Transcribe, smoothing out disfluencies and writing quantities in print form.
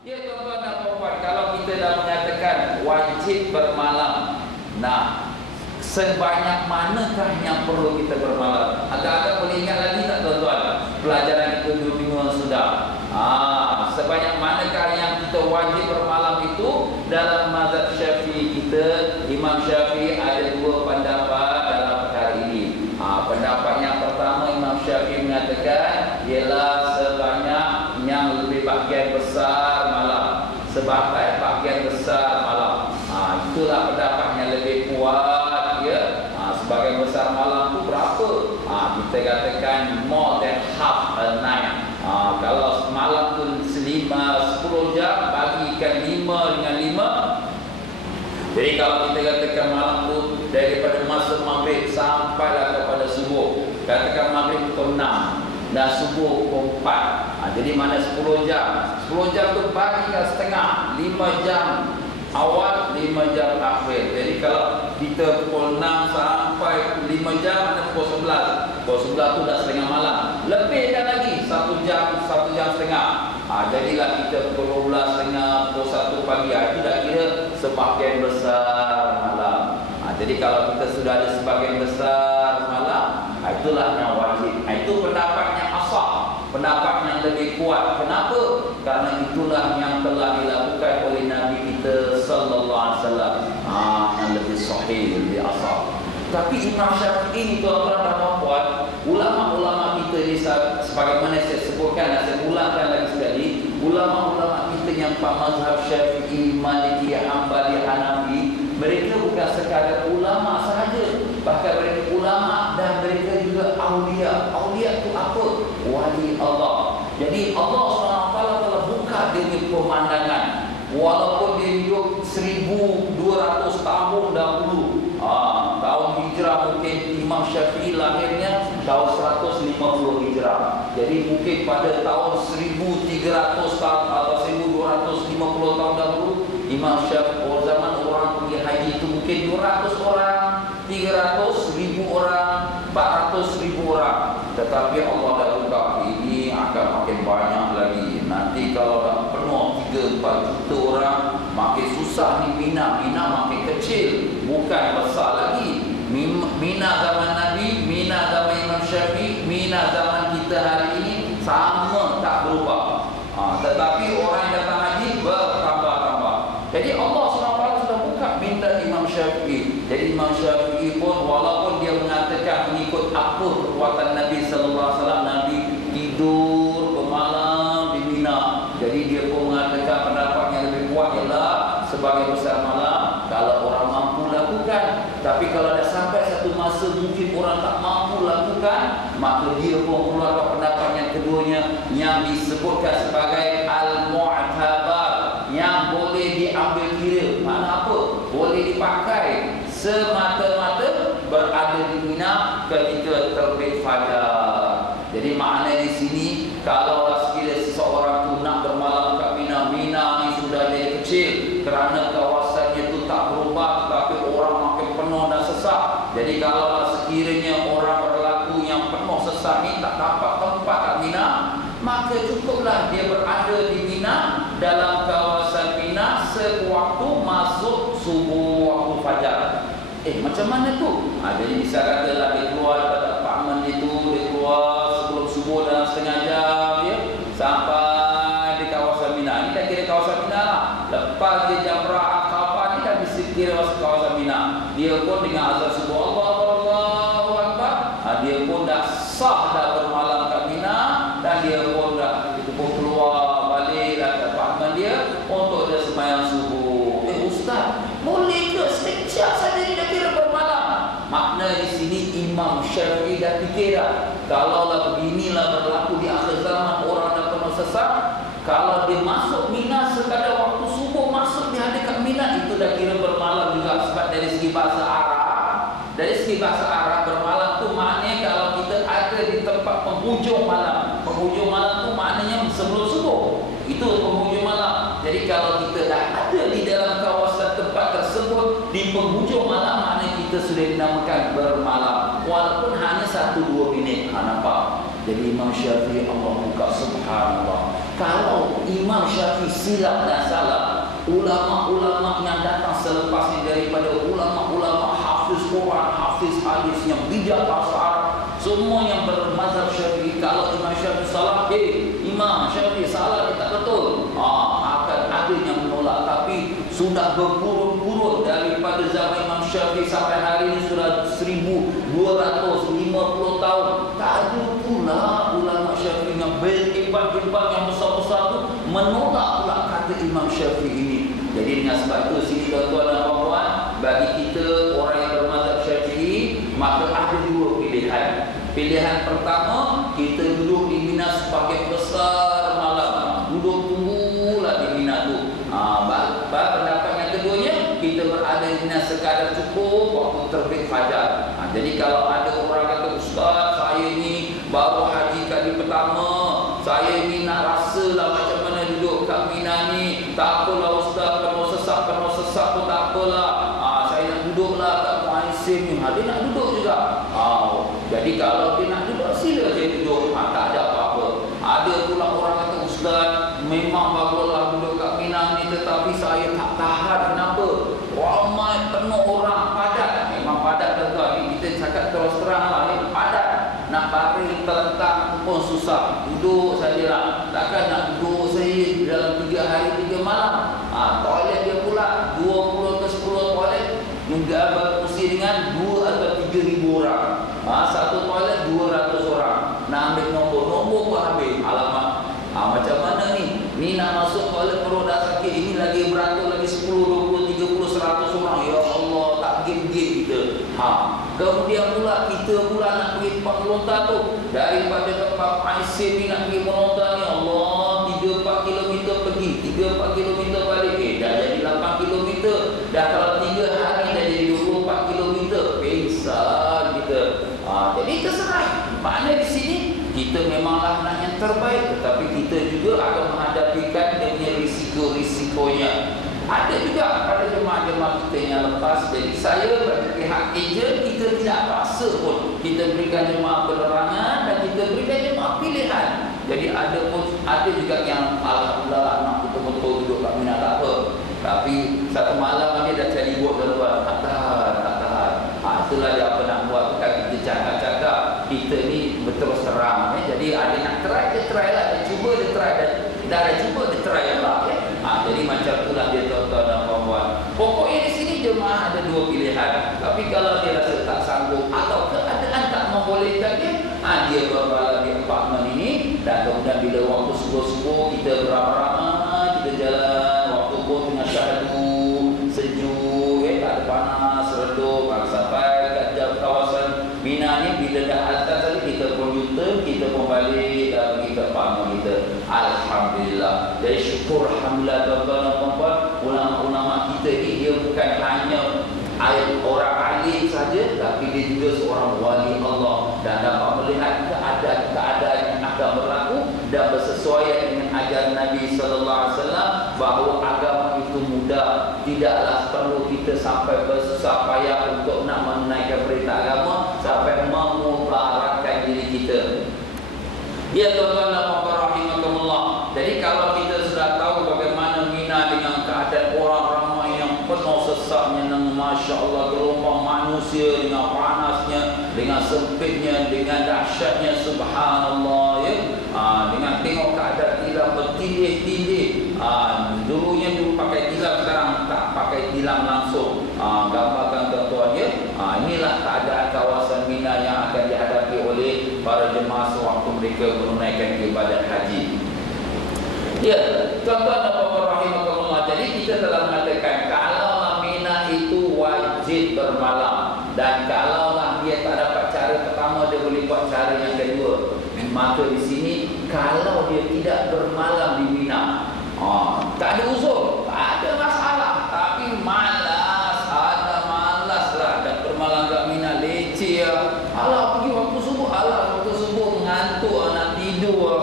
Ya tuan-tuan dan puan, kalau kita dah mengatakan wajib bermalam, nah, sebanyak manakah yang perlu kita bermalam? Agak-agak boleh ingat lagi tak tuan-tuan? Pelajaran itu 2 minggu yang sudah. Sebanyak manakah yang kita wajib bermalam itu? Dalam mazhab Syafi'i kita, Imam Syafi'i ada 2 pendapat dalam perkara ini. Pendapat yang pertama, Imam Syafi'i mengatakan ialah sebanyak yang lebih bahagian besar malam, sebagai bahagian besar malam. Itulah pendapat yang lebih kuat, ya. Sebagai besar malam itu berapa? Kita katakan more than half a night. Kalau malam tu 10 jam, bagikan 5 dengan 5. Jadi kalau kita katakan malam tu daripada masa maghrib sampailah kepada subuh, katakan maghrib pukul 6 dan subuh pukul 4. Jadi mana 10 jam? 10 jam tu bagikan setengah, 5 jam awal, 5 jam akhir. Jadi kalau kita pukul 6 sampai 5 jam, ada pukul 11. Pukul 11 tu dah setengah malam. Lebihkan lagi 1 jam, 1 jam setengah. Jadilah kita pukul 12 setengah, pukul 1 pagi. Itu dah kira sebahagian besar malam. Jadi kalau kita sudah ada sebahagian besar malam, itulah yang wajib. Itu pendapatnya asal, pendapat yang lebih kuat. Kenapa? Karena itulah yang telah dilakukan oleh Nabi kita sallallahu alaihi wasallam. Yang lebih sahih, lebih asal. Tapi Imam Syafi'i ini tuan-tuan dan puan, ulama-ulama kita ni sebagaimana saya sebutkan dan saya ulangkan lagi sekali, ulama-ulama kita yang mazhab Syafi'i, Maliki, Hambali, Hanafi, mereka bukan sekadar ulama sahaja, bahkan mereka ulama dan mereka juga aulia. Aulia itu apa? Wali Allah. Jadi Allah SWT telah buka dia pemandangan. Walaupun dia hidup 1200 tahun dahulu, tahun hijrah mungkin Imam Syafi'i lahirnya tahun 150 hijrah. Jadi mungkin pada tahun 1300 tahun atau 1250 tahun dahulu, Imam Syafi'i zaman orang pergi haji itu mungkin 200 orang, 300.000 orang, 400.000 orang. Tetapi Allah dah buka, ini akan makin banyak lagi. Nanti kalau dah penuh 3-4 juta orang, makin susah ni Mina. Mina makin kecil, bukan besar lagi. Mina zaman Nabi, Mina zaman Imam Syafi'i, Mina zaman kita hari ini sama, tak berubah. Tetapi orang yang datang haji bertambah-tambah. Jadi Allah SWT sudah buka minta Imam Syafi'i. Jadi Imam Syafi'i pun walaupun dia mengatakan mengikut apa perbuatan Nabi sallallahu alaihi wasallam, Nabi tidur bermalam di Mina. Jadi dia pun mengatakan pendapat yang lebih kuat ialah sebagai besar malam kalau orang mampu lakukan. Tapi kalau dah sampai satu masa mungkin orang tak mampu lakukan, maka dia pun keluarkan pendapat yang keduanya yang disebutkan sebagai al-mu'tabar, yang boleh diambil kira. Mana apa? Boleh dipakai semata-mata berada di Mina ketika terbit fajar. Jadi makna di sini, kalau sekiranya seseorang tu nak bermalam kat Mina, Mina ni sudah jadi kecil kerana kawasannya tu tak berubah, tetapi orang makin penuh dan sesak. Jadi kalau sekiranya orang berlaku yang penuh sesak ni tak dapat tempat kat Mina, maka cukuplah dia berada di Mina, dalam kawasan Mina sewaktu masuk subuh, waktu fajar. Macam mana tu? Jadi bisa katalah dia keluar daripada apartmen itu, dia keluar sebelum subuh dalam setengah jam, ya, sampai di kawasan Mina. Ini dah kira kawasan Mina lah. Lepas dia jamrah Aqabah ni dah bisa kira masuk kawasan Mina. Dia pun dengan azan subuh Allahu Akbar, dia pun dah sah dah bermalam kat Mina, dan dia pun dah keluar balik dah ke apartmen dia untuk dia sembahyang subuh. Ustaz, boleh ke sekejap saja ni dah kira bermalam? Makna di sini Imam Syafi'i dah fikir dah, kalaulah beginilah berlaku di akhir zaman, orang dah penuh sesak, kalau dia masuk Mina sekadar waktu subuh, masuk dia ada kat Mina, itu dah kira bermalam juga. Sebab dari segi bahasa Arab, dari segi bahasa Arab, bermalam tu maknanya kalau kita ada di tempat penghujung malam. Penghujung malam tu maknanya sebelum subuh, itu penghujung malam. Jadi kalau kita dah ada di dalam kawasan tempat tersebut di penghujung malam, maknanya kita sudah dinamakan bermalam, walaupun hanya 1-2 minit. Nampak? Jadi Imam Syafi'i Allah buka, subhanallah. Kalau Imam Syafi'i silap dan salah, ulama-ulama yang datang selepasnya daripada ulama-ulama hafiz Quran, hafiz hadis yang bijak bahasa Arab, semua yang bermazhab Syafi'i, kalau Imam Syafi'i salah, Imam Syafi'i salah, kita betul, akan ada yang menolak. Tapi sudah berpurun-purun daripada zaman Imam Syafi'i sampai hari ini sudah 1250 tahun. Tak ada pula ulama Syafi'i yang berhebat-hebat yang besar-besar tu menolak pula kata Imam Syafi'i ini. Jadi dengan sebab itu sini tuan-tuan dan puan-puan, bagi kita orang yang bermazhab Syafi'i, maka ada dua pilihan. Pilihan pertama, kita duduk di Mina sebagai besar malam, duduk tunggulah di Mina tu. Pendapat yang keduanya, kita berada di Mina sekadar cukup waktu terbit fajar. Jadi kalau ada orang kata, Ustaz, saya ni baru haji kali pertama, saya ni nak rasalah macam mana duduk kat Mina ni. Tak apalah Ustaz, penuh sesak pun tak apalah. Saya nak duduklah kat Muaisim ni. Dia nak duduk juga. Jadi kalau dia nak duduk, sila dia duduk. Tak ada apa-apa. Ada pula orang kata, Ustaz, memang baguslah duduk kat Mina ni, tetapi saya tak tahan. Kenapa? Ramai, penuh orang, padat. Memang padat tuan-tuan. Kita cakap terus terang lah, padat. Nak baring terlentang pun susah. Duduk sajalah. Takkan nak duduk saya dalam 3 hari 3 malam. Toilet dia pula 20 ke 10 toilet hingga berfungsi dengan 2 atau 3 ribu orang. Satu toilet 200 orang. Nak ambil nombor pun habis. Alamak. Macam mana ni? Ni nak masuk toilet perut dah sakit. Ini lagi beratur lagi 10, 20, 30, 100 orang. Ya Allah, tak game-game kita. Kemudian pula kita pula nak pergi tempat melontar tu. Daripada tempat Aisyah ni nak pergi melontar ni, Allah, 3-4 kilometer pergi, 3-4 kilometer balik. Dah jadi 8 kilometer. Dah kalau 3 hari dah jadi 24 kilometer. Pingsan kita. Jadi terserah. Makna di sini kita memanglah nak yang terbaik, tetapi kita juga akan menghadapikan dia punya risiko-risikonya. Ada juga pada jemaah-jemaah kita yang lepas. Jadi saya bagi pihak ejen, kita tidak paksa pun. Kita berikan jemaah penerangan dan kita berikan jemaah pilihan. Jadi ada juga yang alhamdulillah nak betul-betul duduk kat Mina, tak apa. Tapi satu malam dia dah cari buat tuan-tuan. Tak tahan. Itulah dia apa nak buat. Bukan kita cakap kita ni berterus terang. Jadi ada nak try, dia try lah. Dia cuba, dia try. Dah ada cuba, dia try lah. Jadi macam itulah dia tuan-tuan dan puan-puan. Pokoknya di sini jemaah ada dua pilihan. Tapi kalau dia rasa tak sanggup atau keadaan tak membolehkan dia, dia berbalah di apartmen ini. Dan kemudian bila waktu subuh-subuh kita beramai-ramai, kita jalan, waktu pun tengah syahdu, sejuk, tak ada panas, redup, sampai kat kawasan Mina ni. Bila dah atas tadi kita pun U-turn, kita pun balik dan pergi ke apartmen kita. Alhamdulillah. Jadi syukur alhamdulillah tuan-tuan dan puan-puan, ulama-ulama kita ni dia bukan hanya orang alim saja, tapi dia juga seorang wali Allah dan dapat melihat keadaan yang akan berlaku dan bersesuaian dengan ajaran Nabi sallallahu alaihi wasallam bahawa agama itu mudah. Tidaklah perlu kita sampai bersusah payah untuk nak menunaikan perintah agama sampai memubarakkan diri kita. Ya tuan-tuan dan puan-puan rahimakumullah. Jadi kalau kita sudah tahu bagaimana Mina dengan keadaan orang ramai yang penuh sesaknya, dengan Masya Allah gelombang manusia, dengan panasnya, dengan sempitnya, dengan dahsyatnya, subhanallah ya. Dengan tengok keadaan tilam bertindih-tindih. Dulu pakai tilam, sekarang tak pakai tilam langsung. Gambarkan tuan-tuan ya. Inilah keadaan kawasan Mina yang akan dihadapi oleh para jemaah sewaktu mereka menunaikan ibadat haji. Ya, tuan-tuan dan puan-puan rahimakumullah. Jadi kita telah mengatakan kalaulah Mina itu wajib bermalam, dan kalaulah dia tak dapat cara pertama, dia boleh buat cara yang kedua. Maka di sini kalau dia tidak bermalam di Mina, tak ada uzur, tak ada masalah. Tapi malas, ada malas lah dan bermalam kat Mina, leceh lah. Alah pergi waktu subuh, waktu subuh ngantuk, nak tidur.